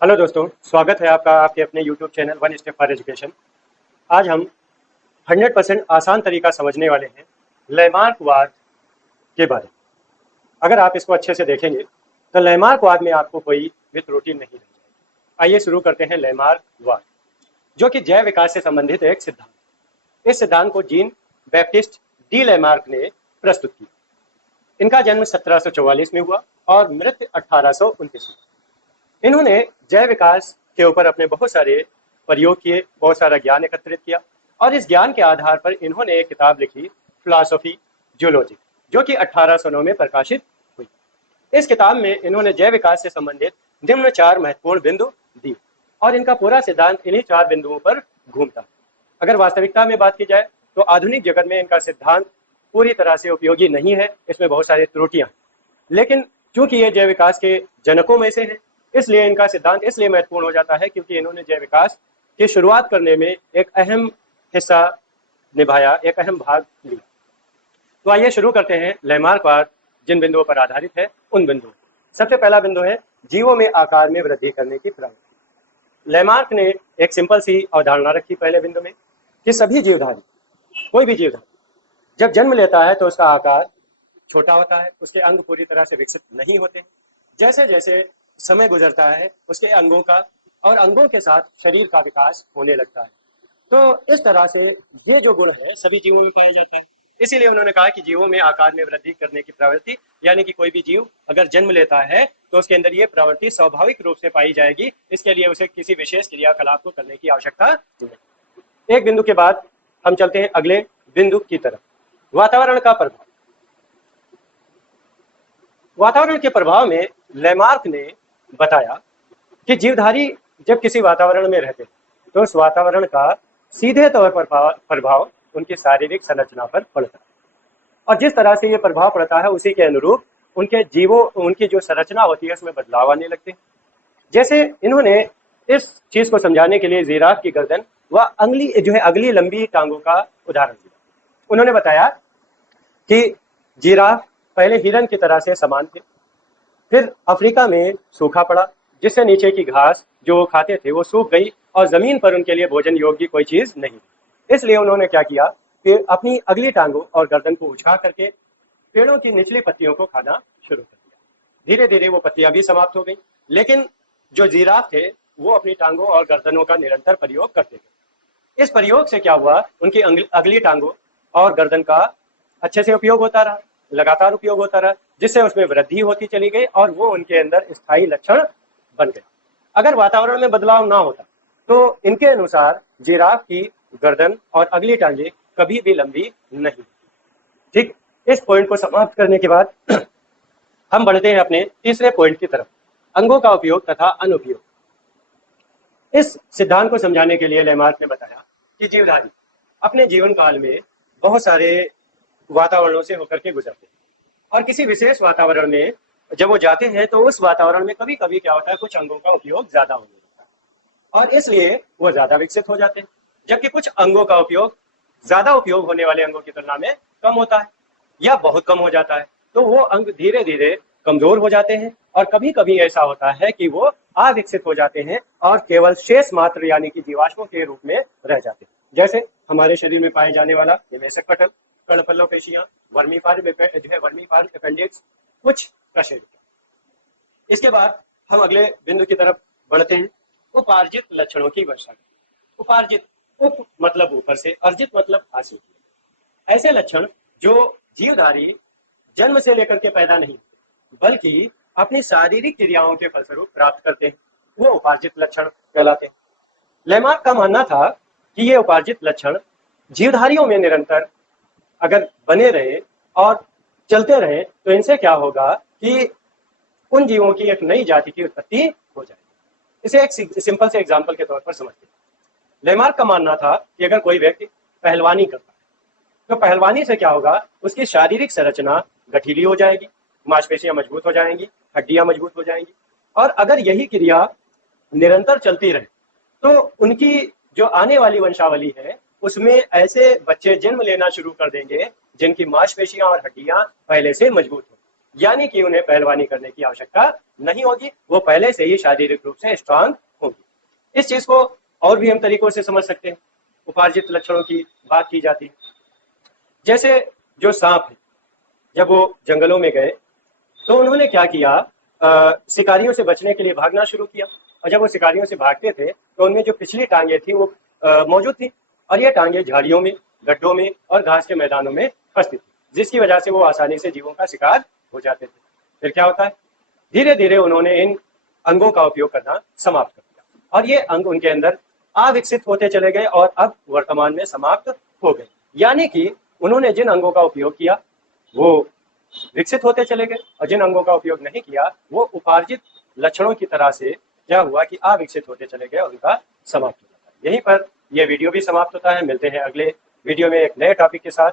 Hello दोस्तों, स्वागत है आपका आपके अपने YouTube channel one step for education. आज हम 100% आसान तरीका समझने वाले हैं लैमार्कवाद के बारे में। अगर आप इसको अच्छे से देखेंगे तो लैमार्कवाद में आपको कोई भी त्रुटि नहीं रह जाएगी। आइए शुरू करते हैं लैमार्कवाद, जो कि जैव विकास से संबंधित एक सिद्धांत है। इस सिद्धांत को जीन बैप्टिस्ट डी लैमार्क ने प्रस्तुत किया। इनका जन्म 1744 में हुआ और मृत्यु 1829 में। इन्होंने जैव विकास के ऊपर अपने बहुत सारे प्रयोग किए, बहुत सारा ज्ञान एकत्रित किया और इस ज्ञान के आधार पर इन्होंने एक किताब लिखी, फिलॉसफी जूलॉजी, जो कि 1809 में प्रकाशित हुई। इस किताब में इन्होंने जैव विकास से संबंधित निम्न 4 महत्वपूर्ण बिंदु दिए और इनका पूरा सिद्धांत इन्हीं 4 बिंदुओं पर घूमता है। अगर वास्तविकता में बात की जाए तो आधुनिक जगत में इनका सिद्धांत पूरी तरह से उपयोगी नहीं है, इसमें बहुत सारी त्रुटियां हैं। लेकिन चूंकि ये जैव विकास के जनकों में से है, इसलिए इनका सिद्धांत इसलिए महत्वपूर्ण हो जाता है क्योंकि इन्होंने जैव विकास की शुरुआत करने में एक अहम हिस्सा निभाया, एक अहम भाग लिया। तो आइए शुरू करते हैं लैमार्कवाद जिन बिंदुओं पर आधारित है उन बिंदुओं। सबसे पहला बिंदु है जीवों में आकार में वृद्धि करने की प्रवृत्ति। लैमार्क ने एक सिंपल सी अवधारणा रखी पहले बिंदु में कि सभी जीवधारी, कोई भी जीवधारी जब जन्म लेता है तो उसका आकार छोटा होता है, उसके अंग पूरी तरह से विकसित नहीं होते। जैसे जैसे समय गुजरता है उसके अंगों का और अंगों के साथ शरीर का विकास होने लगता है। तो इस तरह से ये जो गुण है सभी जीवों में पाया जाता है। इसीलिए उन्होंने कहा कि जीवों में आकार में वृद्धि करने की प्रवृत्ति, यानी कि कोई भी जीव अगर जन्म लेता है तो उसके अंदर ये प्रवृत्ति स्वाभाविक रूप से पाई जाएगी। इसके लिए उसे किसी विशेष क्रियाकलाप को करने की आवश्यकता नहीं। एक बिंदु के बाद हम चलते हैं अगले बिंदु की तरफ, वातावरण का प्रभाव। वातावरण के प्रभाव में लैमार्क ने बताया कि जीवधारी जब किसी वातावरण में रहते हैं तो उस वातावरण का सीधे तौर पर प्रभाव उनकी शारीरिक संरचना पर पड़ता है और जिस तरह से ये प्रभाव पड़ता है उसी के अनुरूप उनके जीवों उनकी जो संरचना होती है उसमें बदलाव आने लगते हैं। जैसे इन्होंने इस चीज को समझाने के लिए जिराफ की गर्दन व अगली लंबी टांगों का उदाहरण दिया। उन्होंने बताया कि जिराफ पहले हिरन की तरह से समान थे, फिर अफ्रीका में सूखा पड़ा जिससे नीचे की घास जो वो खाते थे वो सूख गई और जमीन पर उनके लिए भोजन योग्य कोई चीज नहीं। इसलिए उन्होंने क्या किया कि अपनी अगली टांगों और गर्दन को उछाल करके पेड़ों की निचली पत्तियों को खाना शुरू कर दिया। धीरे धीरे वो पत्तियां भी समाप्त हो गई, लेकिन जो जिराफ थे वो अपनी टांगों और गर्दनों का निरंतर प्रयोग करते थे। इस प्रयोग से क्या हुआ, उनकी अगली टांगों और गर्दन का अच्छे से उपयोग होता रहा, लगातार उपयोग होता रहा, जिससे उसमें वृद्धि होती चली गई और वो उनके अंदर स्थायी लक्षण बन गया। अगर वातावरण में बदलाव ना होता तो इनके अनुसार जिराफ की गर्दन और अगली टांगे कभी भी लंबी नहीं। ठीक, इस पॉइंट को समाप्त करने के बाद हम बढ़ते हैं अपने तीसरे पॉइंट की तरफ, अंगों का उपयोग तथा अनुपयोग। इस सिद्धांत को समझाने के लिए लैमार्क ने बताया कि जीवधारी अपने जीवन काल में बहुत सारे वातावरणों से होकर के गुजरते हैं और किसी विशेष वातावरण में जब वो जाते हैं तो उस वातावरण में कभी कभी क्या होता है, कुछ अंगों का उपयोग ज्यादा होने लगता है और इसलिए वो ज्यादा विकसित हो जाते हैं, जबकि कुछ अंगों का उपयोग ज्यादा उपयोग होने वाले अंगों की तुलना में कम होता है या बहुत कम हो जाता है। तो वो अंग धीरे धीरे कमजोर हो जाते हैं और कभी कभी ऐसा होता है कि वो अविकसित हो जाते हैं और केवल शेष मात्र यानी कि जीवाश्मों के रूप में रह जाते हैं। जैसे हमारे शरीर में पाए जाने वाला निवेशक पटल, कर्णफलों पेशियां, वर्मीफॉर्म अपेंडिक्स, कुछ कशेरुक। इसके बाद हम अगले बिंदु की तरफ बढ़ते हैं, उपार्जित लक्षणों की वर्षा। उपार्जित, उप मतलब ऊपर से, अर्जित मतलब हासिल किया। ऐसे लक्षण जो जीवधारी जन्म से लेकर के पैदा नहीं बल्कि अपनी शारीरिक क्रियाओं के फलस्वरूप प्राप्त करते हैं, वो उपार्जित लक्षण कहलाते हैं। लैमार्क का मानना था कि ये उपार्जित लक्षण जीवधारियों में निरंतर अगर बने रहे और चलते रहे तो इनसे क्या होगा कि उन जीवों की एक नई जाति की उत्पत्ति हो जाएगी। इसे एक सिंपल से एग्जांपल के तौर पर समझते हैं। लैमार्क का मानना था कि अगर कोई व्यक्ति पहलवानी करता है तो पहलवानी से क्या होगा, उसकी शारीरिक संरचना गठीली हो जाएगी, मांसपेशियां मजबूत हो जाएंगी, हड्डियां मजबूत हो जाएंगी और अगर यही क्रिया निरंतर चलती रहे तो उनकी जो आने वाली वंशावली है उसमें ऐसे बच्चे जन्म लेना शुरू कर देंगे जिनकी मांसपेशियां और हड्डियां पहले से मजबूत हो। यानी कि उन्हें पहलवानी करने की आवश्यकता नहीं होगी, वो पहले से ही शारीरिक रूप से स्ट्रांग होंगी। इस चीज को और भी हम तरीकों से समझ सकते हैं। उपार्जित लक्षणों की बात की जाती है, जैसे जो सांप है, जब वो जंगलों में गए तो उन्होंने क्या किया, शिकारियों से बचने के लिए भागना शुरू किया। और जब वो शिकारियों से भागते थे तो उनमें जो पिछली टांगे थी वो मौजूद थी, और ये टांगे झाड़ियों में, गड्ढों में और घास के मैदानों में फंसती थी, जिसकी वजह से वो आसानी से जीवों का शिकार हो जाते थे। फिर क्या होता है, धीरे धीरे उन्होंने इन अंगों का उपयोग करना समाप्त कर दिया और ये अंग उनके अंदर अविकसित होते चले गए और अब वर्तमान में समाप्त हो गए। यानी कि उन्होंने जिन अंगों का उपयोग किया वो विकसित होते चले गए और जिन अंगों का उपयोग नहीं किया वो उपार्जित लक्षणों की तरह से क्या हुआ कि अविकसित होते चले गए और उनका समाप्त हो जाता है। यहीं पर यह वीडियो भी समाप्त होता है। मिलते हैं अगले वीडियो में एक नए टॉपिक के साथ।